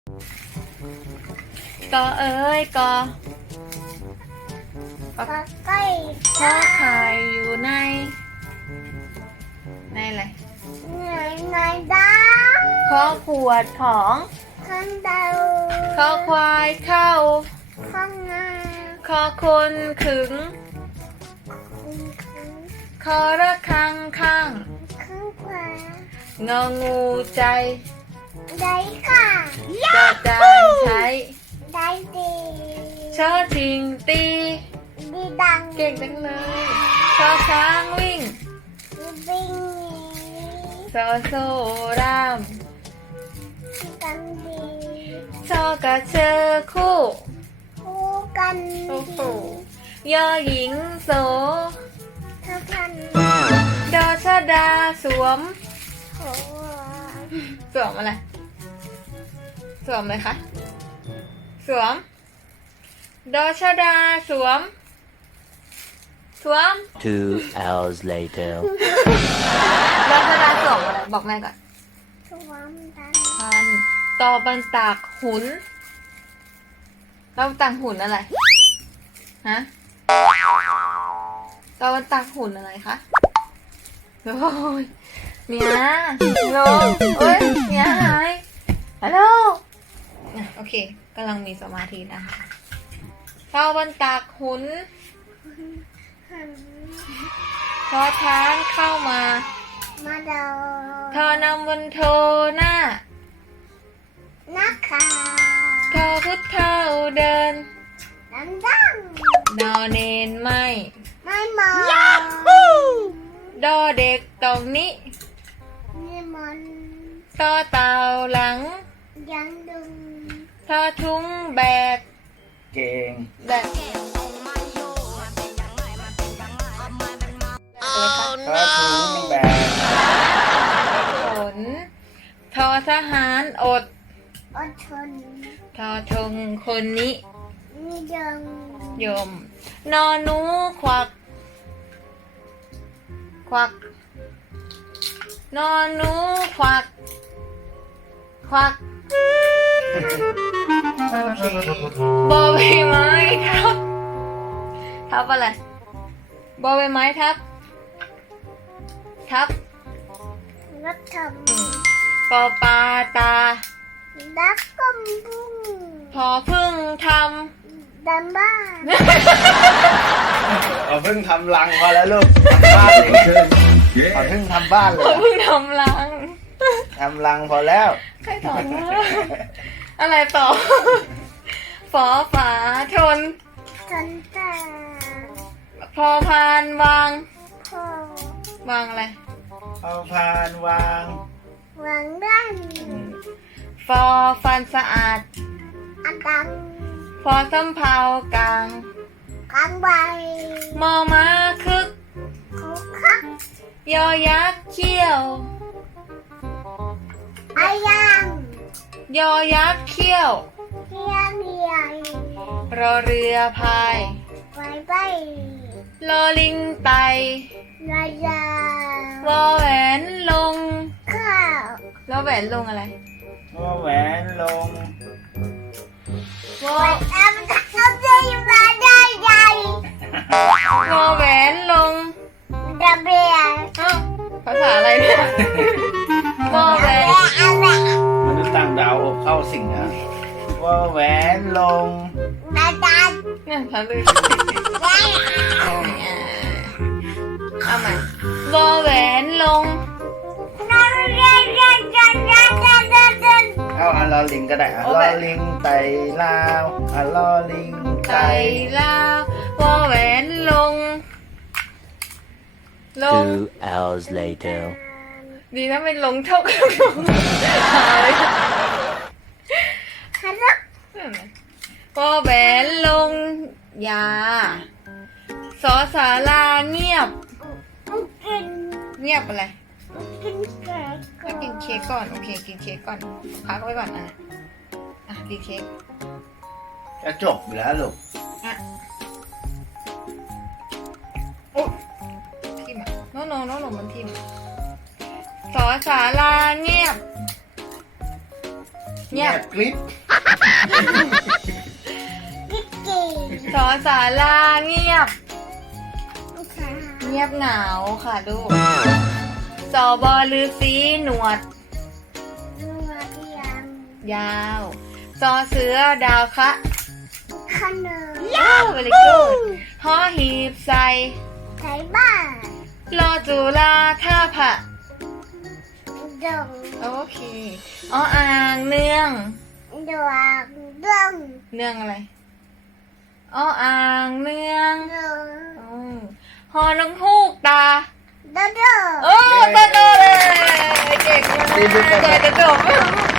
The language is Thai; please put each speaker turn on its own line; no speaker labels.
กอเอ้ยกอ
ไก่
ข้อไข่อยู่ในอะไร
ในดาว
ข้อขวดของ
ข้างดาว
ข้อควายเข้า
ข้างหน้า
ข้อคนขึงข้อระคังข้าง
ข้างขวาง
องูใจ
ได้ค่ะ
จอจานใช้
ได้ดี
ชอชิงตี
ดีดัง
เก่งจังเลยชอช้างวิ่ง
ดีบิง
ชอโซราม
ดีกันดี
ชอกระเชอคู่
คู่กัน
โอ้โห
ดี
ยอหญิงโส
เท่ากัน
ดอชดาสวม
โอ้
สวมอะไร สวมเลยคะสวม ดอชดาสวม สวม
2 hours later.
ดอชดาสวมอะไร บอกแม่ก่อน
สวมดัน
พันต่อบันตากหุนเราต่างหุ่นอะไร ฮะต่อบันตากหุ่นอะไรคะโอ้ยเมียโลเอ้ยเมียหายฮัลโหลโอเคกำลังมีสมาธินะคะต่อบันตากหุน
หัน
ทอช้างเข้ามา
มาดาว
ทอนำบนโทหน้า
นักข่าว
ทอพุทธเท่าเดิน
ดังดัง
นอเนนไม่
ไม่มอง
ดอเด็กตรงนี้
นี่มัน
ต่อเต่าหลัง
ยังดึง
ทอทุ้งแบก
เก่ง
แบกอะไรคะ
ก็ถึงแบบ
ฝนทอทหารอด
อดทน
ทอทงคนนี้
นี่ยัง
ยม นอหนูควัก ควัก นอหนูควัก ควักบอใบไม้ทับ ทับอะไรบอใบไม้ทับ ทับ
รับท
ปอปลาตา
ำดักกำบุ้ง
พอพึ่งท
ดันบ้าน
เราเพิ่งทำรังพอแล้วลูกบ้านเลยขึ้นเขาเพิ่งทำบ้าน
ำ
เล
พอย พึ่งทำรัง
ทำรังพอแล้ว
ใครตอบว่าอะไรต่อ ฝอฝาชน
ทนตา
พอพานวาง
พ่อ
วางอะไร
เอาพานวาง
หวังดัน
ฟอฟันสะอาด
อันดัง
ฟอสำเภากลาง
กลางใบ
มอม้าคึก
คุกคัก
ยอยักษ์เขี้ยว
อายัง
ยอยักษ์เขี้ยว
เฮียเมีย
รอเรือพาย
ไปไป
ลอลิงไต
ลายาว
อแหวนลง
ข้าว
แล้วแหวนลงอะไร
ว่าแหวนลง
วอ
ไปแอมเขาจะอยู่มาได้ใหญ่
วอแหวนลง
ดับเบิล
อ้าวภาษาอะไรเนี่ยว อแหวน
อะไร
มนุษย์ต่างดาวอบเข้าสิ่งนะว่าแหวนลง
อาจารย์
เนี่ยภาษาเลยเอาใหม่วอแหวนลง
นั่นเรื่องเรื่องเรื่องเรื่องเรื่องเรื่อง
เอาอะลอลิงก็ได้อะลอลิงไต่ลาวอะลอลิง
ไต
ไต่
ลาวอแหวนลง ลง
2 hours later.
ดีนะไม่ลงเท่ากับลงหาย
ฮัลโหล
วอแหวนลงยาสอสาราเงียบ
กิน
เงียบอะไร
กินแกง
ก็กินเค้กก่อน โอเค กินเค้กก่อน พักไว้ก่อนนะกินเค้ก
จะจบอยู่แล้วลูก
อ่ะโอ้ทิมอ่ะโนมันทิมสอสาราเงียบเงียบ
กริบ
กิ๊กกี้
สอสาราเงียบ
ค่ะ
เงียบเหงาค่ะลูกสอบอลือสีหนวด
ดูมาที่ยัง
ยาว ซอเสือดาวคะ
ขนม
เวลิกูดหอหีบใส่
ไทยบ้าน
รอจุฬาท่าผะ
ดง
โอเคอ่างเนือง
ดวงดง
เนืองอะไรอ่างเนือง
ดง
อืมหอนกฮูกตา
ดง
โอ้ตาโตเลยเก่งมากเลยจะจบ